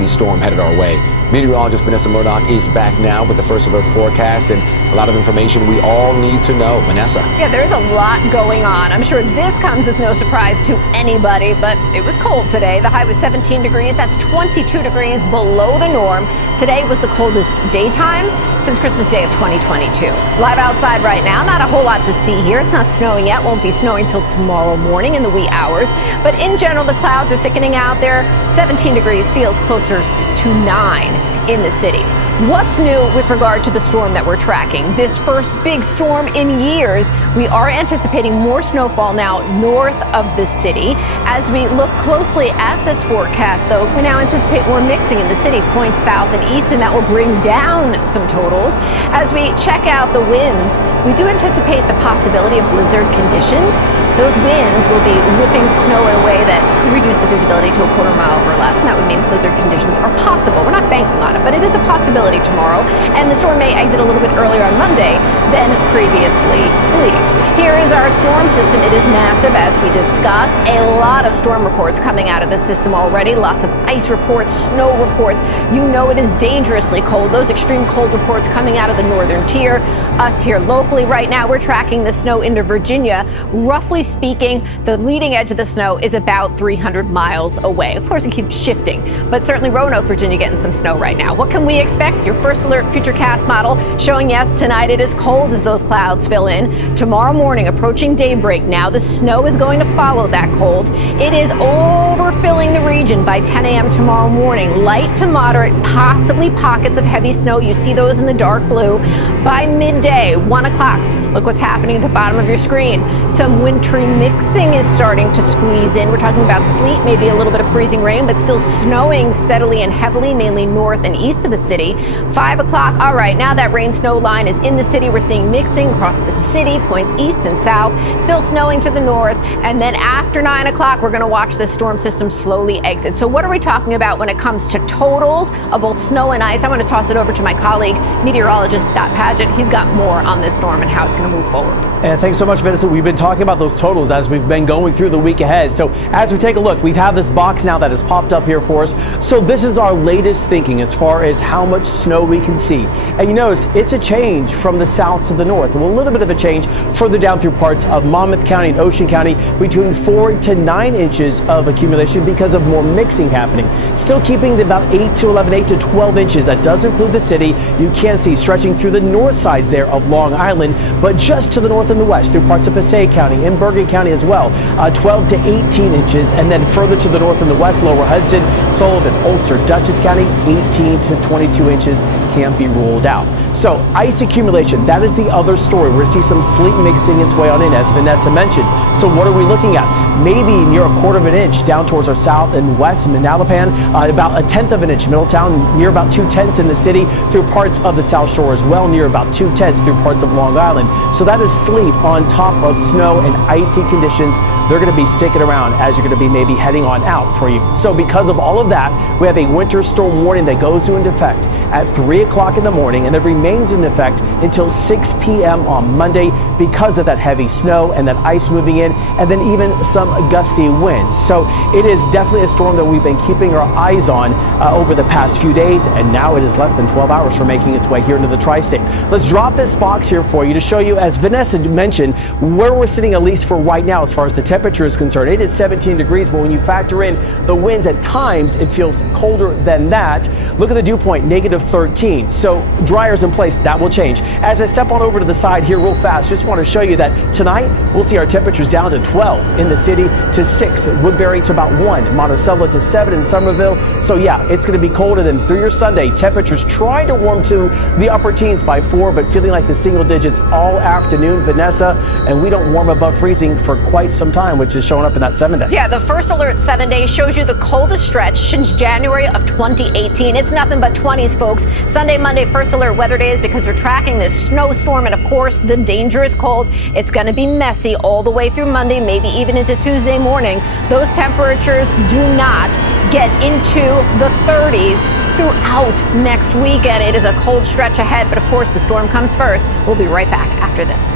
nasty storm headed our way. Meteorologist Vanessa Murdoch is back now with the first alert forecast and a lot of information we all need to know. Vanessa. Yeah, there's a lot going on. I'm sure this comes as no surprise to anybody, but it was cold today. The high was 17 degrees. That's 22 degrees below the norm. Today was the coldest daytime since Christmas Day of 2022. Live outside right now, not a whole lot to see here. It's not snowing yet. Won't be snowing till tomorrow morning in the wee hours. But in general, the clouds are thickening out there. 17 degrees feels closer to 9 in the city. What's new with regard to the storm that we're tracking? This first big storm in years. We are anticipating more snowfall now north of the city. As we look closely at this forecast, though, we now anticipate more mixing in the city, points south and east, and that will bring down some totals. As we check out the winds, we do anticipate the possibility of blizzard conditions. Those winds will be whipping snow in a way that could reduce the visibility to a quarter mile or less, and that would mean blizzard conditions are possible. We're not banking on it, but it is a possibility tomorrow, and the storm may exit a little bit earlier on Monday than previously believed. Here is our storm system. It is massive, as we discussed. A lot of storm reports coming out of the system already. Lots of ice reports, snow reports. You know it is dangerously cold. Those extreme cold reports coming out of the northern tier. Us here locally right now, we're tracking the snow into Virginia. Roughly speaking, the leading edge of the snow is about 300 miles away. Of course, it keeps shifting, but certainly Roanoke, Virginia, getting some snow right now. What can we expect? Your first alert futurecast model showing, yes, tonight it is cold as those clouds fill in. Tomorrow morning, approaching daybreak now, the snow is going to follow that cold. It is overfilling the region by 10 a.m. tomorrow morning. Light to moderate, possibly pockets of heavy snow. You see those in the dark blue. By midday, 1 o'clock, look what's happening at the bottom of your screen. Some wintry mixing is starting to squeeze in. We're talking about sleet, maybe a little bit of freezing rain, but still snowing steadily and heavily, mainly north and east of the city. 5 o'clock, all right, now that rain snow line is in the city. We're seeing mixing across the city, points east and south, still snowing to the north. And then after 9 o'clock, we're going to watch this storm system slowly exit. So what are we talking about when it comes to totals of both snow and ice? I want to toss it over to my colleague, meteorologist Scott Paget. He's got more on this storm and how it's going to move forward. And thanks so much, Vanessa. We've been talking about those totals as we've been going through the week ahead. So as we take a look, we've had this box now that has popped up here for us. So this is our latest thinking as far as how much snow we can see. And you notice it's a change from the south to the north. Well, a little bit of a change further down through parts of Monmouth County and Ocean County, between 4 to 9 inches of accumulation because of more mixing happening. Still keeping about 8 to 12 inches. That does include the city. You can see stretching through the north sides there of Long Island, but just to the north and the west through parts of Passaic County and Bergen County as well. 12 to 18 inches, and then further to the north and the west, lower Hudson, Sullivan, Ulster, Dutchess County, 18 to 22 inches can't be ruled out. So ice accumulation, that is the other story. We're going to see some sleet mixing its way on in, as Vanessa mentioned. So what are we looking at? Maybe near a quarter of an inch down towards our south and west in Manalapan, about 1/10 of an inch Middletown, near about 2/10 in the city, through parts of the South Shore as well, near about 2/10 through parts of Long Island. So that is sleet on top of snow and icy conditions. They're going to be sticking around as you're going to be maybe heading on out for you. So because of all of that, we have a winter storm warning that goes into effect at 3 o'clock in the morning, and it remains in effect until 6 p.m. on Monday because of that heavy snow and that ice moving in, and then even some gusty winds. So it is definitely a storm that we've been keeping our eyes on over the past few days, and now it is less than 12 hours from making its way here into the tri-state. Let's drop this box here for you to show you, as Vanessa mentioned, where we're sitting at least for right now as far as the temperature is concerned. It is 17 degrees, but when you factor in the winds at times, it feels colder than that. Look at the dew point, -13. So dryers in place, that will change. As I step on over to the side here real fast, just want to show you that tonight we'll see our temperatures down to 12 in the city, to 6 at Woodbury, to about 1 in Monticello, to 7 in Somerville. So yeah, it's going to be colder than through your Sunday. Temperatures trying to warm to the upper teens by 4, but feeling like the single digits all afternoon, Vanessa, and we don't warm above freezing for quite some time, which is showing up in that 7-day. Yeah, the first alert 7 days shows you the coldest stretch since January of 2018. It's nothing but 20s, folks. Sunday, Monday, first alert weather days because we're tracking this snowstorm and, of course, the dangerous cold. It's going to be messy all the way through Monday, maybe even into Tuesday morning. Those temperatures do not get into the 30s throughout next weekend. It is a cold stretch ahead, but of course the storm comes first. We'll be right back after this.